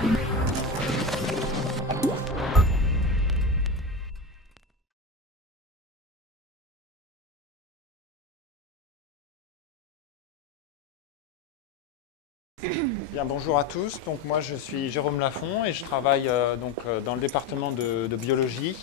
Bien, bonjour à tous. Donc, moi, je suis Jérôme Lafont et je travaille dans le département de biologie.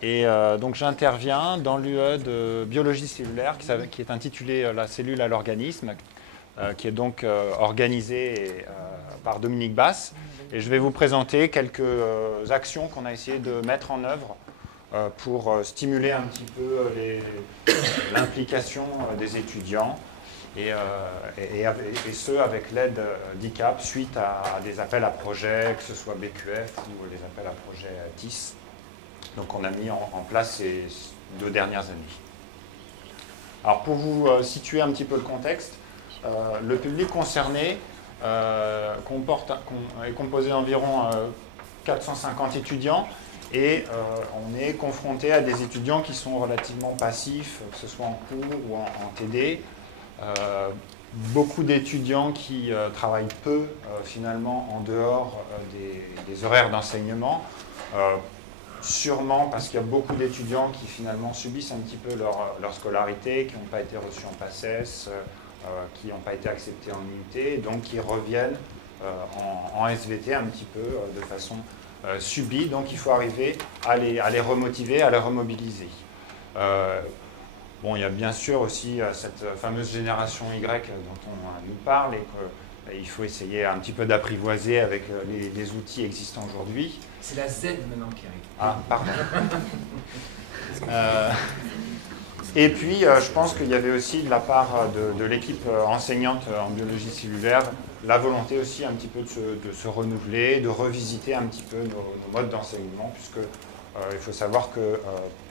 Et donc, j'interviens dans l'UE de biologie cellulaire qui est intitulée La cellule à l'organisme, qui est donc organisée par Dominique Basse. Et je vais vous présenter quelques actions qu'on a essayé de mettre en œuvre pour stimuler un petit peu l'implication des étudiants. Et ce, avec l'aide d'ICAP, suite à des appels à projets, que ce soit BQF ou les appels à projets TIS. Donc on a mis en place ces 2 dernières années. Alors pour vous situer un petit peu le contexte, le public concerné est composé d'environ 450 étudiants et on est confronté à des étudiants qui sont relativement passifs, que ce soit en cours ou en TD. Beaucoup d'étudiants qui travaillent peu finalement en dehors des horaires d'enseignement, sûrement parce qu'il y a beaucoup d'étudiants qui finalement subissent un petit peu leur scolarité, qui n'ont pas été reçus en PACES, qui n'ont pas été acceptés en UT, donc qui reviennent en SVT un petit peu de façon subie, donc il faut arriver à les remotiver, à les remobiliser. Bon, il y a bien sûr aussi cette fameuse génération Y dont on nous parle et qu'il faut essayer un petit peu d'apprivoiser avec les outils existants aujourd'hui. C'est la Z maintenant qui arrive. Ah, pardon. Et puis, je pense qu'il y avait aussi de la part de l'équipe enseignante en biologie cellulaire la volonté aussi un petit peu de se renouveler, de revisiter un petit peu nos modes d'enseignement, puisque il faut savoir que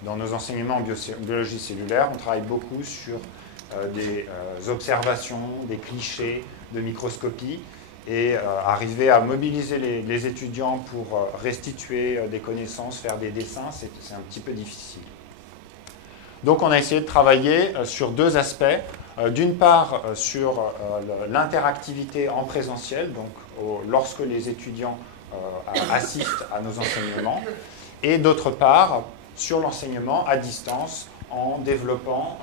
dans nos enseignements en biologie cellulaire, on travaille beaucoup sur des observations, des clichés de microscopie et arriver à mobiliser les étudiants pour restituer des connaissances, faire des dessins, c'est un petit peu difficile. Donc on a essayé de travailler sur 2 aspects. D'une part, sur l'interactivité en présentiel, donc lorsque les étudiants assistent à nos enseignements, et d'autre part, sur l'enseignement à distance, en développant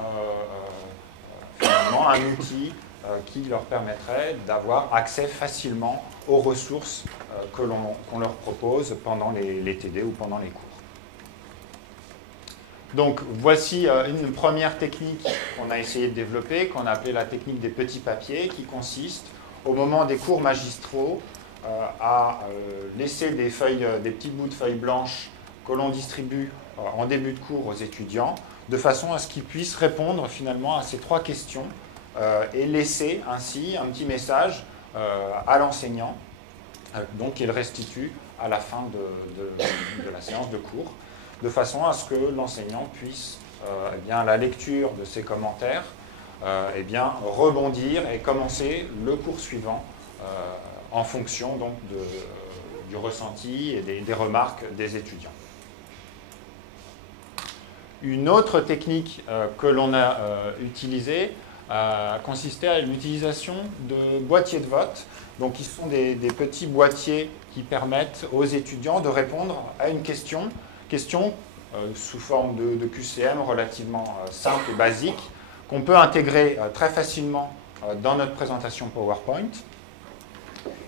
finalement un outil qui leur permettrait d'avoir accès facilement aux ressources qu'on leur propose pendant les TD ou pendant les cours. Donc voici une première technique qu'on a essayé de développer, qu'on a appelée la technique des petits papiers, qui consiste, au moment des cours magistraux, à laisser des petits bouts de feuilles blanches que l'on distribue en début de cours aux étudiants, de façon à ce qu'ils puissent répondre finalement à ces 3 questions et laisser ainsi un petit message à l'enseignant, donc qu'il restitue à la fin de la séance de cours, de façon à ce que l'enseignant puisse, à la lecture de ces commentaires, rebondir et commencer le cours suivant en fonction donc du ressenti et des remarques des étudiants. Une autre technique que l'on a utilisée consistait à l'utilisation de boîtiers de vote, donc qui sont des petits boîtiers qui permettent aux étudiants de répondre à une question sous forme de QCM relativement simple et basique, qu'on peut intégrer très facilement dans notre présentation PowerPoint.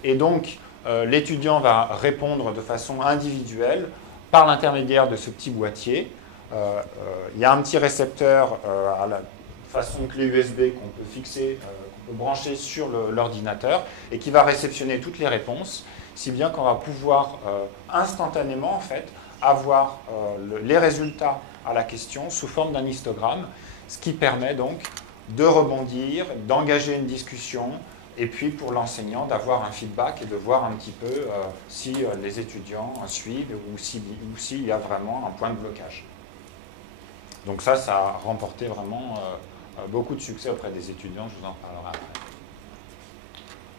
Et donc, l'étudiant va répondre de façon individuelle par l'intermédiaire de ce petit boîtier. Il y a un petit récepteur à la façon clé USB qu'on peut fixer, qu'on peut brancher sur l'ordinateur et qui va réceptionner toutes les réponses, si bien qu'on va pouvoir instantanément en fait, avoir les résultats à la question sous forme d'un histogramme, ce qui permet donc de rebondir, d'engager une discussion et puis pour l'enseignant d'avoir un feedback et de voir un petit peu si les étudiants suivent ou s'il y a vraiment un point de blocage. Donc ça a remporté vraiment beaucoup de succès auprès des étudiants, je vous en parlerai après.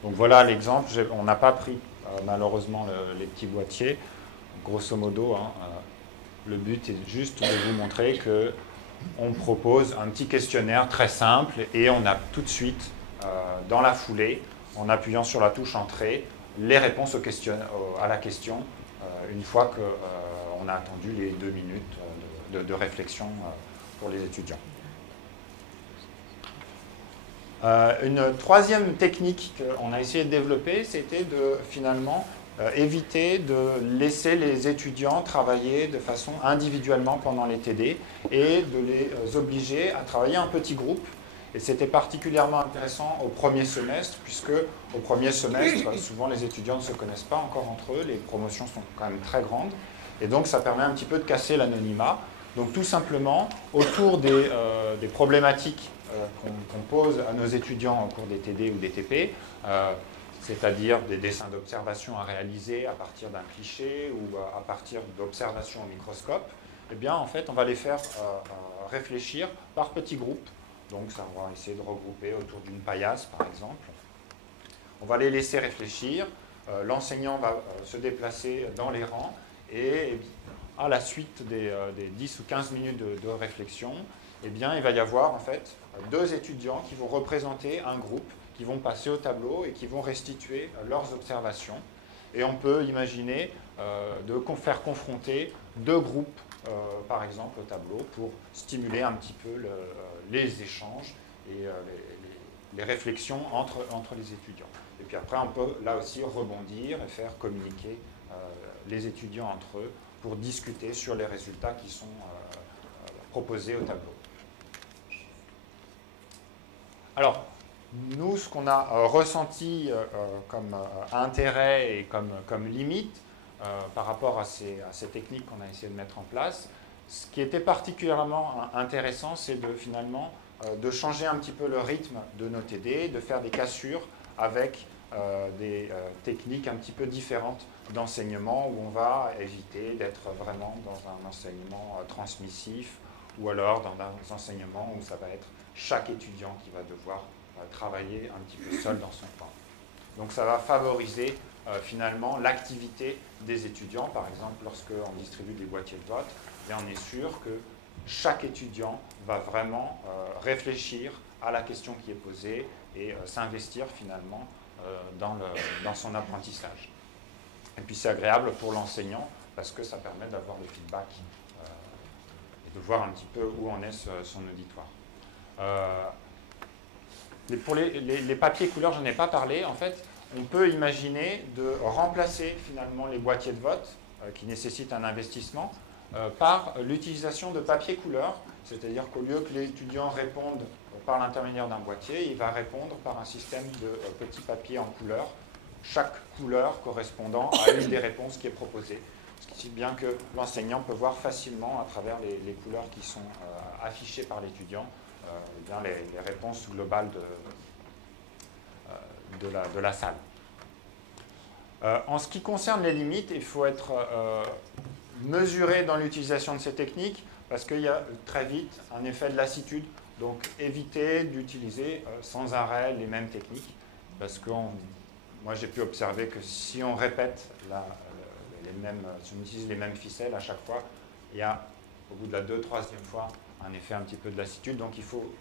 Donc voilà l'exemple, on n'a pas pris malheureusement les petits boîtiers. Grosso modo, le but est juste de vous montrer qu'on propose un petit questionnaire très simple et on a tout de suite, dans la foulée, en appuyant sur la touche Entrée, les réponses à la question une fois qu'on a attendu les 2 minutes de réflexion pour les étudiants. Une troisième technique qu'on a essayé de développer, c'était de finalement éviter de laisser les étudiants travailler de façon individuellement pendant les TD et de les obliger à travailler en petits groupes. Et c'était particulièrement intéressant au premier semestre, puisque au premier semestre, souvent les étudiants ne se connaissent pas encore entre eux, les promotions sont quand même très grandes, et donc ça permet un petit peu de casser l'anonymat. Donc tout simplement, autour des problématiques qu'on pose à nos étudiants au cours des TD ou des TP, c'est-à-dire des dessins d'observation à réaliser à partir d'un cliché ou à partir d'observations au microscope, eh bien en fait on va les faire réfléchir par petits groupes. Donc ça, on va essayer de regrouper autour d'une paillasse, par exemple. On va les laisser réfléchir. L'enseignant va se déplacer dans les rangs et à la suite des 10 ou 15 minutes de réflexion, eh bien, il va y avoir en fait 2 étudiants qui vont représenter un groupe, qui vont passer au tableau et qui vont restituer leurs observations. Et on peut imaginer de faire confronter 2 groupes, par exemple, au tableau pour stimuler un petit peu les échanges et les réflexions entre les étudiants. Et puis après, on peut là aussi rebondir et faire communiquer les étudiants entre eux pour discuter sur les résultats qui sont proposés au tableau. Alors, nous, ce qu'on a ressenti comme intérêt et comme limite par rapport à ces techniques qu'on a essayé de mettre en place, ce qui était particulièrement intéressant, c'est finalement de changer un petit peu le rythme de nos TD, de faire des cassures avec des techniques un petit peu différentes d'enseignement où on va éviter d'être vraiment dans un enseignement transmissif ou alors dans un enseignement où ça va être chaque étudiant qui va devoir travailler un petit peu seul dans son coin. Donc ça va favoriser finalement l'activité des étudiants. Par exemple, lorsqu'on distribue des boîtiers de vote, bien on est sûr que chaque étudiant va vraiment réfléchir à la question qui est posée et s'investir finalement dans son apprentissage. Et puis c'est agréable pour l'enseignant parce que ça permet d'avoir le feedback et de voir un petit peu où en est son auditoire. Pour les papiers couleurs, je n'en ai pas parlé. En fait, on peut imaginer de remplacer finalement les boîtiers de vote qui nécessitent un investissement par l'utilisation de papier couleur, c'est-à-dire qu'au lieu que l'étudiant réponde par l'intermédiaire d'un boîtier, il va répondre par un système de petits papiers en couleur, chaque couleur correspondant à une des réponses qui est proposée. Ce qui signifie bien que l'enseignant peut voir facilement à travers les couleurs qui sont affichées par l'étudiant les réponses globales de la salle. En ce qui concerne les limites, il faut être mesuré dans l'utilisation de ces techniques parce qu'il y a très vite un effet de lassitude. Donc éviter d'utiliser sans arrêt les mêmes techniques parce que moi j'ai pu observer que si on répète si on utilise les mêmes ficelles à chaque fois, il y a au bout de la 2-3e fois un effet un petit peu de lassitude. Donc il faut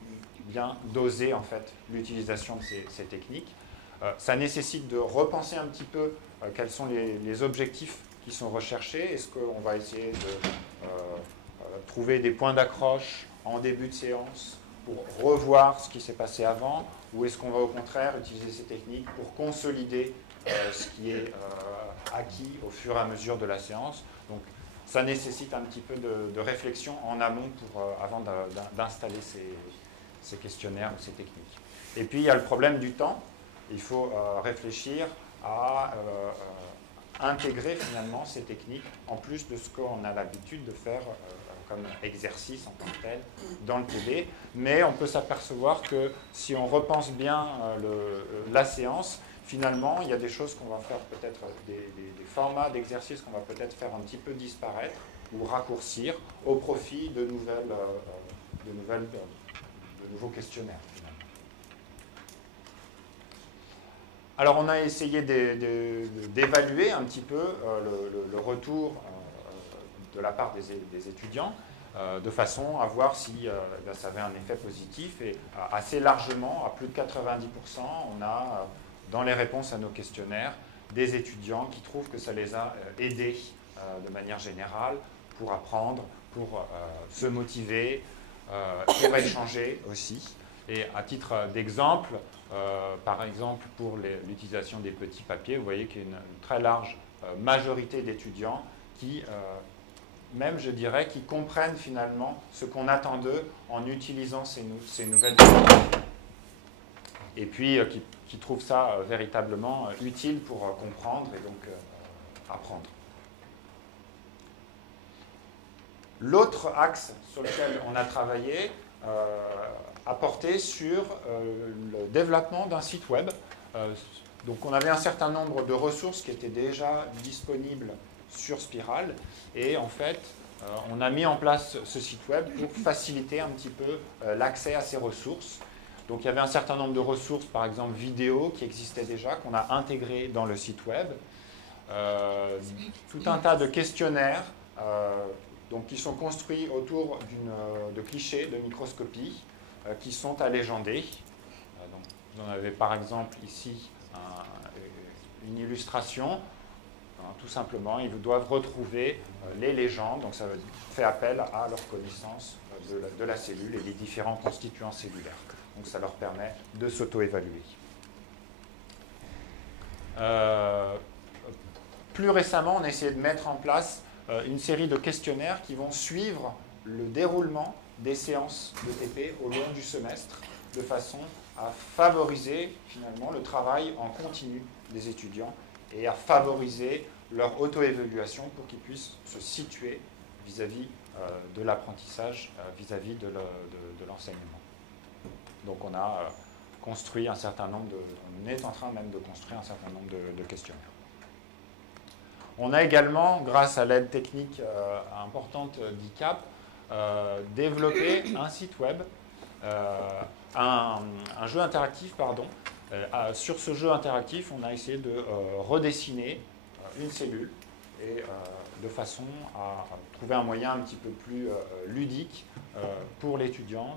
bien doser en fait l'utilisation de ces techniques. Ça nécessite de repenser un petit peu quels sont les objectifs qui sont recherchés. Est-ce qu'on va essayer de trouver des points d'accroche en début de séance pour revoir ce qui s'est passé avant, ou est-ce qu'on va au contraire utiliser ces techniques pour consolider ce qui est acquis au fur et à mesure de la séance. Donc ça nécessite un petit peu de réflexion en amont avant d'installer ces questionnaires ou ces techniques. Et puis il y a le problème du temps. Il faut réfléchir à intégrer finalement ces techniques en plus de ce qu'on a l'habitude de faire comme exercice en tant que tel dans le TD. Mais on peut s'apercevoir que si on repense bien la séance, finalement, il y a des choses qu'on va faire peut-être, des formats d'exercices qu'on va peut-être faire un petit peu disparaître ou raccourcir au profit de nouveaux questionnaires. Alors on a essayé d'évaluer un petit peu le retour de la part des étudiants de façon à voir si ça avait un effet positif. Et assez largement, à plus de 90%, on a dans les réponses à nos questionnaires des étudiants qui trouvent que ça les a aidés de manière générale pour apprendre, pour se motiver, pour échanger aussi. Et à titre d'exemple, par exemple pour l'utilisation des petits papiers, vous voyez qu'il y a une très large majorité d'étudiants qui, même je dirais, qui comprennent finalement ce qu'on attend d'eux en utilisant ces nouvelles technologies. Et puis qui trouvent ça véritablement utile pour comprendre et donc apprendre. L'autre axe sur lequel on a travaillé a porté sur le développement d'un site web. Donc on avait un certain nombre de ressources qui étaient déjà disponibles sur Spiral et en fait on a mis en place ce site web pour faciliter un petit peu l'accès à ces ressources. Donc il y avait un certain nombre de ressources, par exemple vidéo, qui existaient déjà, qu'on a intégrées dans le site web. Tout un tas de questionnaires donc, qui sont construits autour de clichés de microscopie qui sont à légender. Donc, vous en avez par exemple ici une illustration. Tout simplement, ils doivent retrouver les légendes. Donc ça fait appel à leur connaissance de la cellule et des différents constituants cellulaires. Donc ça leur permet de s'auto-évaluer. Plus récemment, on a essayé de mettre en place une série de questionnaires qui vont suivre le déroulement des séances de TP au long du semestre, de façon à favoriser finalement le travail en continu des étudiants et à favoriser leur auto-évaluation pour qu'ils puissent se situer vis-à-vis de l'apprentissage, vis-à-vis de l'enseignement. Donc on a construit un certain nombre on est en train même de construire un certain nombre de questionnaires. On a également, grâce à l'aide technique importante d'ICAP, développé un site web, un jeu interactif, pardon. Sur ce jeu interactif, on a essayé de redessiner une cellule et de façon à trouver un moyen un petit peu plus ludique pour l'étudiant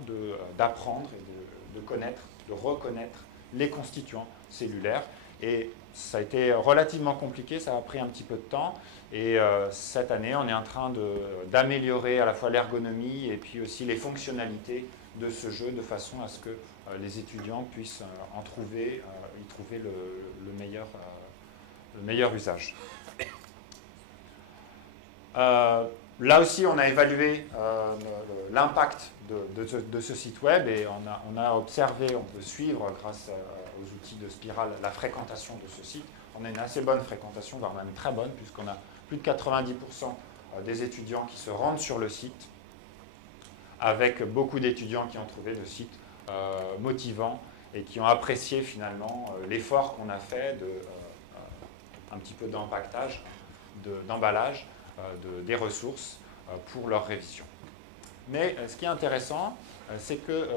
d'apprendre et de connaître, de reconnaître les constituants cellulaires. Et ça a été relativement compliqué, ça a pris un petit peu de temps. Et cette année, on est en train d'améliorer à la fois l'ergonomie et puis aussi les fonctionnalités de ce jeu de façon à ce que les étudiants puissent y trouver le meilleur usage. Là aussi, on a évalué l'impact de ce site web et on a observé, on peut suivre grâce aux outils de Spiral la fréquentation de ce site. On a une assez bonne fréquentation, voire même très bonne, puisqu'on a plus de 90% des étudiants qui se rendent sur le site, avec beaucoup d'étudiants qui ont trouvé le site motivant et qui ont apprécié finalement l'effort qu'on a fait un petit peu d'empactage, d'emballage des ressources pour leur révision. Mais ce qui est intéressant, c'est que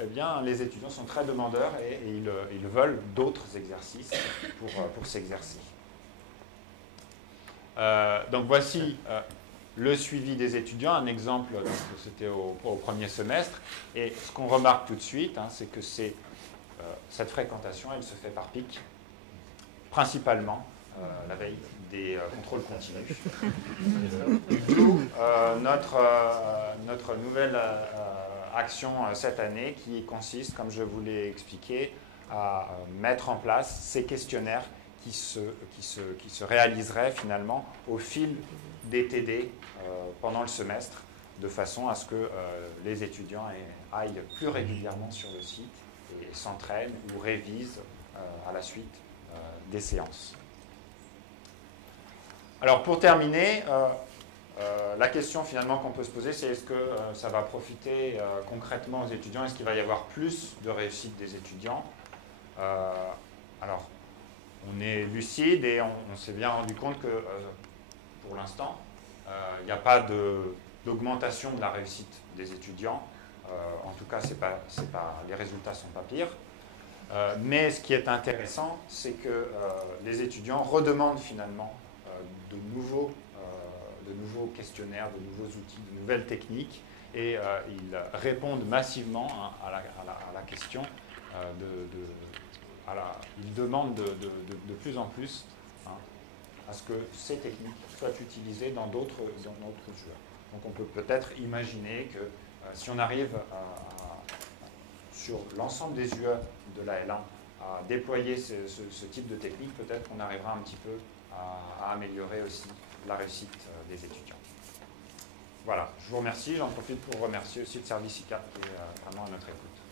eh bien, les étudiants sont très demandeurs et ils veulent d'autres exercices pour s'exercer. Donc voici le suivi des étudiants, un exemple, c'était au premier semestre. Et ce qu'on remarque tout de suite, c'est que cette fréquentation, elle se fait par pic, principalement la veille des contrôles continus. D'où notre nouvelle action cette année qui consiste, comme je vous l'ai expliqué, à mettre en place ces questionnaires qui se réaliseraient finalement au fil des TD pendant le semestre, de façon à ce que les étudiants aillent plus régulièrement sur le site et s'entraînent ou révisent à la suite des séances. Alors pour terminer, la question finalement qu'on peut se poser, c'est est-ce que ça va profiter concrètement aux étudiants? Est-ce qu'il va y avoir plus de réussite des étudiants? Alors, on est lucide et on s'est bien rendu compte que pour l'instant, il n'y a pas d'augmentation de la réussite des étudiants. En tout cas, les résultats ne sont pas pires. Mais ce qui est intéressant, c'est que les étudiants redemandent finalement de nouveaux questionnaires, de nouveaux outils, de nouvelles techniques, et ils répondent massivement à la question. Ils demandent de plus en plus à ce que ces techniques soient utilisées dans d'autres UE. Donc on peut peut-être imaginer que si on arrive sur l'ensemble des UE de la L1 à déployer ce type de technique, peut-être qu'on arrivera un petit peu à améliorer aussi la réussite des étudiants. Voilà, je vous remercie. J'en profite pour remercier aussi le service ICAP qui est vraiment à notre écoute.